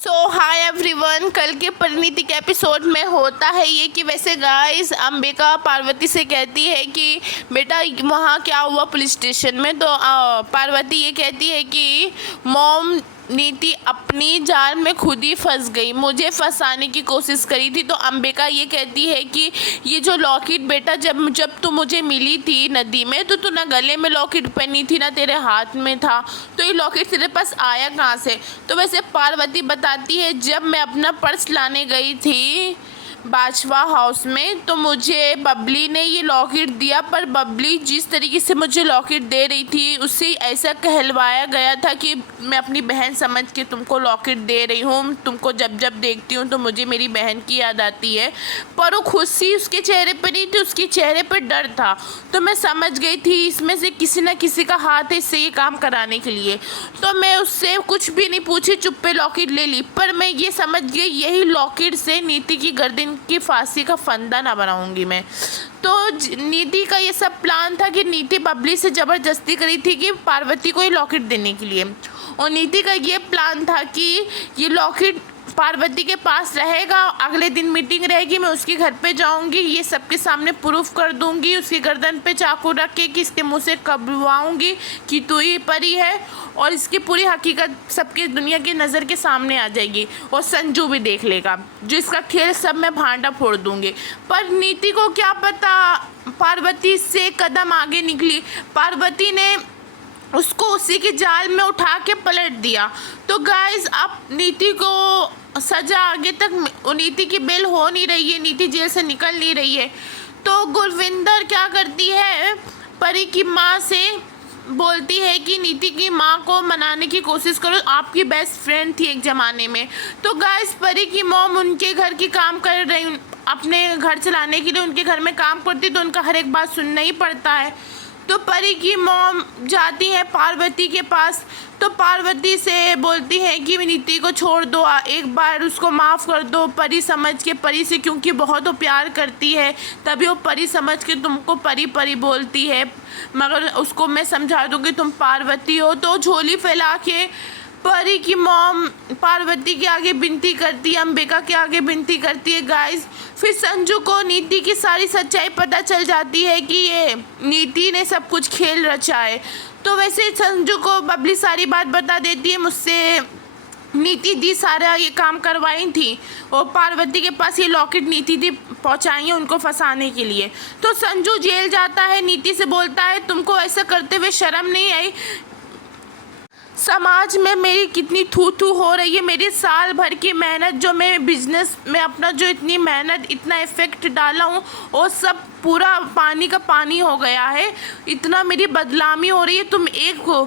Hi everyone, कल के परिणीति के एपिसोड में होता है ये कि वैसे गाइस अंबिका पार्वती से कहती है कि बेटा वहाँ क्या हुआ पुलिस स्टेशन में। तो पार्वती ये कहती है कि मॉम नीति अपनी जाल में खुद ही फंस गई, मुझे फंसाने की कोशिश करी थी। तो अंबिका ये कहती है कि ये जो लॉकेट बेटा जब तू मुझे मिली थी नदी में तो तू ना गले में लॉकेट पहनी थी ना तेरे हाथ में था, तो ये लॉकेट तेरे पास आया कहाँ से। तो वैसे पार्वती बताती है जब मैं अपना पर्स लाने गई थी बाजवा हाउस में तो मुझे बबली ने ये लॉकेट दिया, पर बबली जिस तरीके से मुझे लॉकेट दे रही थी उससे ऐसा कहलवाया गया था कि मैं अपनी बहन समझ के तुमको लॉकेट दे रही हूँ, तुमको जब जब देखती हूँ तो मुझे मेरी बहन की याद आती है। पर वो खुशी उसके चेहरे पर नहीं थी, उसके चेहरे पर डर था। तो मैं समझ गई थी इसमें से किसी न किसी का हाथ है इससे ये काम कराने के लिए। तो मैं उससे कुछ भी नहीं पूछी, चुप्पे लॉकेट ले ली। पर मैं ये समझ गई यही लॉकेट से नीति की गर्दन की फांसी का फंदा ना बनाऊंगी मैं। तो नीति का ये सब प्लान था कि नीति बबली से ज़बरदस्ती करी थी कि पार्वती को ये लॉकेट देने के लिए, और नीति का ये प्लान था कि ये लॉकेट पार्वती के पास रहेगा, अगले दिन मीटिंग रहेगी, मैं उसके घर पे जाऊंगी, ये सबके सामने प्रूफ कर दूंगी, उसकी गर्दन पे चाकू रख के कि इसके मुँह से कबवाऊंगी कि तू ही परी है, और इसकी पूरी हकीकत सबके दुनिया की नज़र के सामने आ जाएगी और संजू भी देख लेगा, जो इसका खेल सब मैं भांडा फोड़ दूंगी। पर नीति को क्या पता पार्वती से कदम आगे निकली, पार्वती ने उसको उसी के जाल में उठा के पलट दिया। तो गाइस अब नीति को सज़ा आगे तक नीति की बेल हो नहीं रही है, नीति जेल से निकल नहीं रही है। तो गुरविंदर क्या करती है, परी की माँ से बोलती है कि नीति की माँ को मनाने की कोशिश करो, आपकी बेस्ट फ्रेंड थी एक ज़माने में। तो गाइस परी की मॉम उनके घर की काम कर रही, अपने घर चलाने के लिए उनके घर में काम करती, तो उनका हर एक बात सुनना ही पड़ता है। तो परी की मॉम जाती है पार्वती के पास, तो पार्वती से बोलती है कि नीति को छोड़ दो, एक बार उसको माफ़ कर दो परी समझ के, परी से क्योंकि बहुत वो प्यार करती है तभी वो परी समझ के तुमको परी परी बोलती है, मगर उसको मैं समझा दूँगी तुम पार्वती हो। तो झोली फैला के परी की मॉम पार्वती के आगे विनती करती है, अंबिका के आगे विनती करती है गाइस। फिर संजू को नीति की सारी सच्चाई पता चल जाती है कि ये नीति ने सब कुछ खेल रचा है। तो वैसे संजू को बबली सारी बात बता देती है, मुझसे नीति दी सारा ये काम करवाई थी और पार्वती के पास ये लॉकेट नीति दी पहुंचाई है उनको फंसाने के लिए। तो संजू जेल जाता है, नीति से बोलता है तुमको ऐसा करते हुए शर्म नहीं आई, समाज में मेरी कितनी थू थू हो रही है, मेरी साल भर की मेहनत जो मैं बिजनेस में अपना जो इतनी मेहनत इतना इफ़ेक्ट डाला हूँ वो सब पूरा पानी का पानी हो गया है, इतना मेरी बदनामी हो रही है, तुम एक हो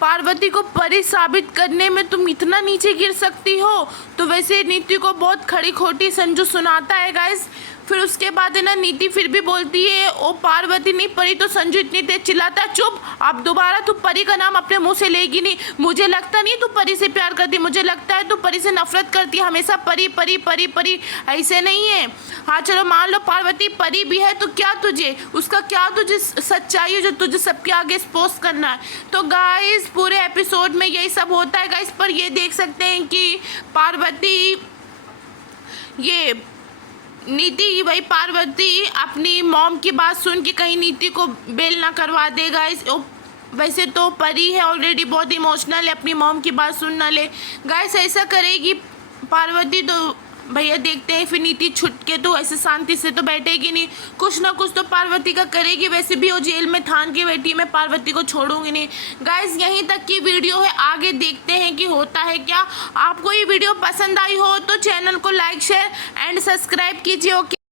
पार्वती को परी साबित करने में तुम इतना नीचे गिर सकती हो। तो वैसे नीति को बहुत खड़ी खोटी संजू सुनाता है गाइस। फिर उसके बाद है ना नीति फिर भी बोलती है ओ पार्वती नहीं परी, तो संजू इतनी तेज चिल्लाता है चुप, अब दोबारा तू परी का नाम अपने मुंह से लेगी नहीं, मुझे लगता नहीं तू परी से प्यार करती, मुझे लगता है तू परी से नफरत करती है, हमेशा परी परी परी परी, ऐसे नहीं है। हाँ चलो मान लो पार्वती परी भी है तो क्या तुझे उसका क्या तुझे सच्चाई है जो तुझे सबके आगे एक्सपोज करना है। तो गाइस पूरे एपिसोड में यही सब होता है गाइस। पर ये देख सकते हैं कि पार्वती ये नीति वही पार्वती अपनी मॉम की बात सुन के कहीं नीति को बेल ना करवा देगा। वैसे तो परी है ऑलरेडी बहुत इमोशनल है, अपनी मॉम की बात सुन ना ले गाइस, ऐसा करेगी पार्वती तो भैया देखते हैं फिर नीति छुट के तो ऐसे शांति से तो बैठेगी नहीं, कुछ ना कुछ तो पार्वती का करेगी। वैसे भी वो जेल में थान के बैठी, मैं पार्वती को छोड़ूंगी नहीं गाइस। यहीं तक की वीडियो है, आगे देखते हैं कि होता है क्या। आपको ये वीडियो पसंद आई हो तो चैनल को लाइक शेयर एंड सब्सक्राइब कीजिए। ओके।